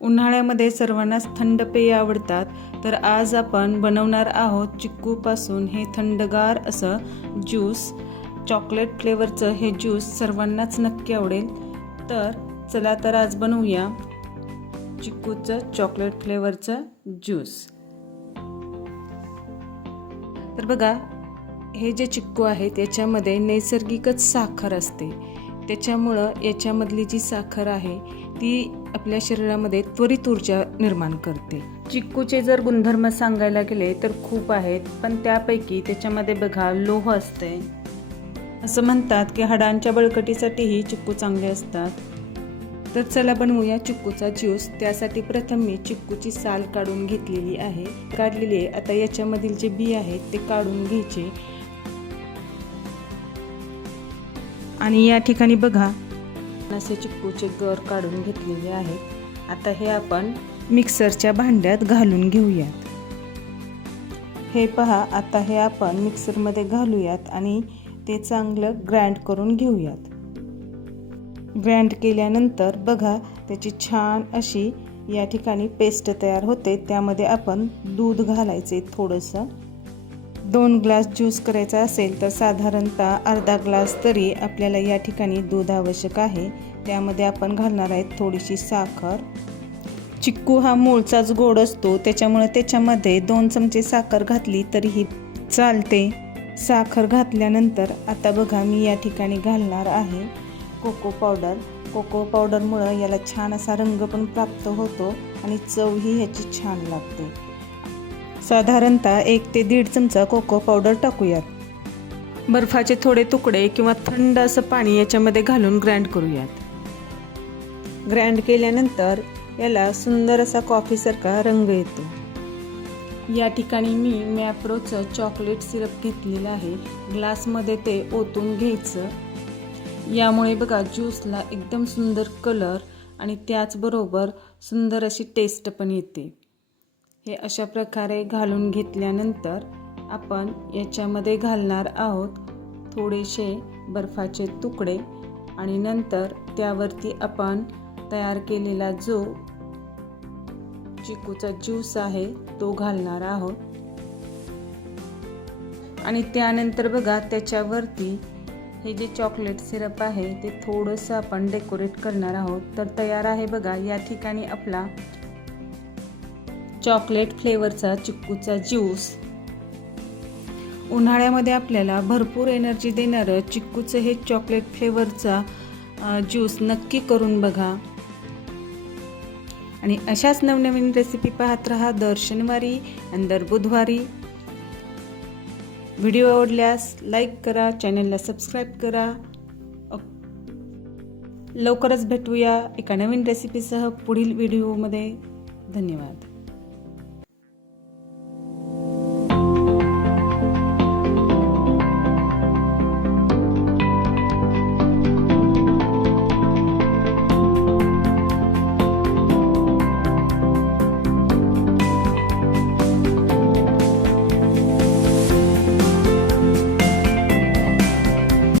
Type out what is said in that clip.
उन्हाळ्यामध्ये सर्वांनाच थंड पेय आवडतात, तर आज आपण बनवणार आहोत चिक्कूपासून हे थंडगार असं ज्यूस. चॉकलेट फ्लेवरचं हे ज्यूस सर्वांनाच नक्की आवडेल. तर चला तर आज बनवूया चिक्कूचं चॉकलेट फ्लेवरचं ज्यूस. तर बघा, हे जे चिक्कू आहे त्याच्यामध्ये नैसर्गिकच साखर असते, त्याच्यामुळं याच्यामधली जी साखर आहे ती आपल्या शरीरामध्ये त्वरित ऊर्जा निर्माण करते. चिक्कूचे जर गुणधर्म सांगायला गेले तर खूप आहेत, पण त्यापैकी त्याच्यामध्ये बघा लोह असते. असं म्हणतात की हाडांच्या बळकटीसाठीही चिक्कू चांगले असतात. तर चला बनवूया चिक्कूचा ज्यूस. त्यासाठी प्रथम मी चिक्कूची साल काढून घेतलेली आहे. आता याच्यामधील जे बी आहेत ते काढून घ्यायचे. आणि या ठिकाणी बघा असे चिक्कूचे गर काढून घेतलेले आहेत. आता हे आपण मिक्सरच्या भांड्यात घालून घेऊयात. हे पहा, आता हे आपण मिक्सरमध्ये घालूयात आणि ते चांगलं ग्राइंड करून घेऊयात. ग्राइंड केल्यानंतर बघा त्याची छान अशी या ठिकाणी पेस्ट तयार होते. त्यामध्ये आपण दूध घालायचे थोडंसं. 2 ग्लास ज्यूस करायचा असेल तर साधारणतः अर्धा ग्लास तरी आपल्याला या ठिकाणी दूध आवश्यक आहे. त्यामध्ये आपण घालणार आहे थोडीशी साखर. चिक्कू हा मूळचाच गोड असतो, त्याच्यामुळे त्याच्यामध्ये 2 चमचे साखर घातली तरीही चालते. साखर घातल्यानंतर आता बघा मी या ठिकाणी घालणार आहे कोको पावडर. कोको पावडरमुळं याला छान असा रंग पण प्राप्त होतो आणि चवही ह्याची छान लागते. साधारणतः 1 ते 1.5 चमचा कोको पावडर टाकूयात. बर्फाचे थोडे तुकडे किंवा थंड असं पाणी याच्यामध्ये घालून ग्राइंड करूयात. ग्राइंड केल्यानंतर याला सुंदर असा कॉफीसारखा रंग येतो. या ठिकाणी मी मॅप्रोचं चॉकलेट सिरप घेतलेलं आहे. ग्लासमध्ये ते ओतून घ्यायचं. यामुळे बघा ज्यूसला एकदम सुंदर कलर आणि त्याचबरोबर सुंदर अशी टेस्ट पण येते. हे अशा प्रकारे घालून घेतल्यानंतर आपण याच्यामध्ये घालणार आहोत थोडेसे बर्फाचे तुकडे आणि नंतर त्यावरती आपण तयार केलेला जो चिक्कूचा ज्यूस आहे तो घालणार आहोत. आणि त्यानंतर बघा त्याच्यावरती हे जे चॉकलेट सिरप आहे ते थोडंसं आपण डेकोरेट करणार आहोत. तर तयार आहे बघा या ठिकाणी आपला चॉकलेट फ्लेवरचा चिक्कूचा ज्यूस. उन्हाळ्यामध्ये आपल्याला भरपूर एनर्जी देणारं चिक्कूचं हे चॉकलेट फ्लेवरचा ज्यूस नक्की करून बघा. आणि अशाच नवनवीन रेसिपी पाहत राहा दर शनिवारी आणि दर बुधवारी. व्हिडिओ आवडल्यास लाईक करा, चॅनलला सबस्क्राईब करा. लवकरच भेटूया एका नवीन रेसिपीसह पुढील व्हिडिओमध्ये. धन्यवाद.